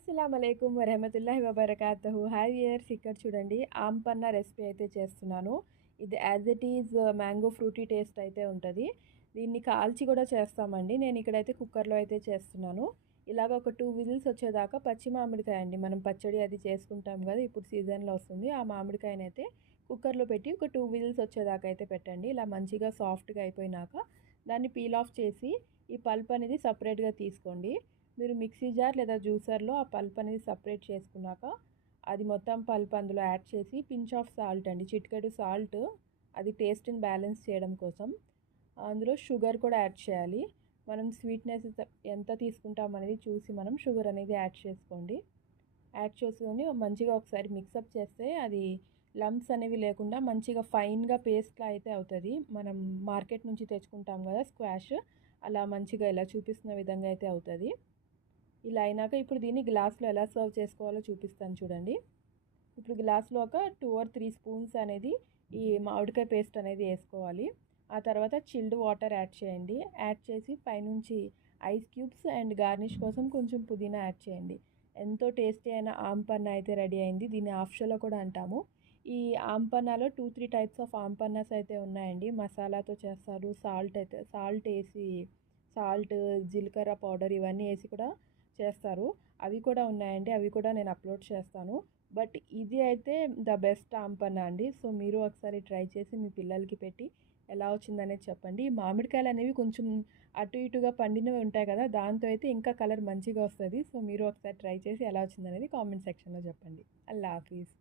అస్సలాము అలైకుం వరహమతుల్లాహి వబరకాతుహు. Hi viewers, ఇక్కడ చూడండి ఆంపన్న రెసిపీ అయితే చేస్తున్నాను. ఇది as it is mango Frooti taste అయితే ఉంటుంది. దీన్ని కాల్చి కూడా చేస్తామండి. నేను ఇక్కడైతే కుక్కర్లో అయితే చేస్తున్నాను. ఇలాగ ఒక 2 విజిల్స్ వచ్చేదాకా పచ్చి మామిడికాయ అండి, మనం పచ్చడి అది చేసుకుంటాం కదా, ఇప్పుడు సీజన్లో వస్తుంది. ఆ మామిడికాయనైతే కుక్కర్లో పెట్టి ఒక 2 విజిల్స్ వచ్చేదాకా అయితే పెట్టండి. ఇలా మంచిగా సాఫ్ట్గా అయిపోయినాక దాన్ని పీల్ ఆఫ్ చేసి ఈ పల్ప్ అనేది సపరేట్గా తీసుకోండి. మీరు మిక్సీ జార్ లేదా జ్యూసర్లో ఆ పల్ప్ అనేది సపరేట్ చేసుకున్నాక అది మొత్తం పల్ప్ అందులో యాడ్ చేసి పించ్ ఆఫ్ సాల్ట్ అండి, చిటికెడు సాల్ట్, అది టేస్ట్ని బ్యాలెన్స్ చేయడం కోసం. అందులో షుగర్ కూడా యాడ్ చేయాలి. మనం స్వీట్నెస్ ఎంత తీసుకుంటాం అనేది చూసి మనం షుగర్ అనేది యాడ్ చేసుకోండి. యాడ్ చేసుకొని మంచిగా ఒకసారి మిక్సప్ చేస్తే అది లంప్స్ అనేవి లేకుండా మంచిగా ఫైన్గా పేస్ట్లా అయితే అవుతుంది. మనం మార్కెట్ నుంచి తెచ్చుకుంటాం కదా స్క్వాష్, అలా మంచిగా ఇలా చూపిస్తున్న విధంగా అయితే అవుతుంది. ఇలా అయినాక ఇప్పుడు దీన్ని గ్లాస్లో ఎలా సర్వ్ చేసుకోవాలో చూపిస్తాను చూడండి. ఇప్పుడు గ్లాస్లో ఒక 2 or 3 స్పూన్స్ అనేది ఈ మామిడికాయ పేస్ట్ అనేది వేసుకోవాలి. ఆ తర్వాత చిల్డ్ వాటర్ యాడ్ చేయండి. యాడ్ చేసి పైనుంచి ఐస్ క్యూబ్స్ అండ్ గార్నిష్ కోసం కొంచెం పుదీనా యాడ్ చేయండి. ఎంతో టేస్టీ అయిన ఆంపన్న అయితే రెడీ అయింది. దీన్ని ఆఫ్షలో కూడా అంటాము. ఈ ఆంపన్నాలో 2-3 టైప్స్ ఆఫ్ ఆంపన్నాస్ అయితే ఉన్నాయండి. మసాలాతో చేస్తారు, సాల్ట్ వేసి, సాల్ట్, జీలకర్ర పౌడర్ ఇవన్నీ వేసి కూడా చేస్తారు. అవి కూడా ఉన్నాయండి, అవి కూడా నేను అప్లోడ్ చేస్తాను. బట్ ఇది అయితే ద బెస్ట్ ఆంపన్న అండి. సో మీరు ఒకసారి ట్రై చేసి మీ పిల్లలకి పెట్టి ఎలా వచ్చిందనేది చెప్పండి. ఈ మామిడికాయలు అనేవి కొంచెం అటు ఇటుగా పండినవి ఉంటాయి కదా, దాంతో అయితే ఇంకా కలర్ మంచిగా వస్తుంది. సో మీరు ఒకసారి ట్రై చేసి ఎలా వచ్చిందనేది కామెంట్ సెక్షన్లో చెప్పండి. అల్లా హాఫీజ్.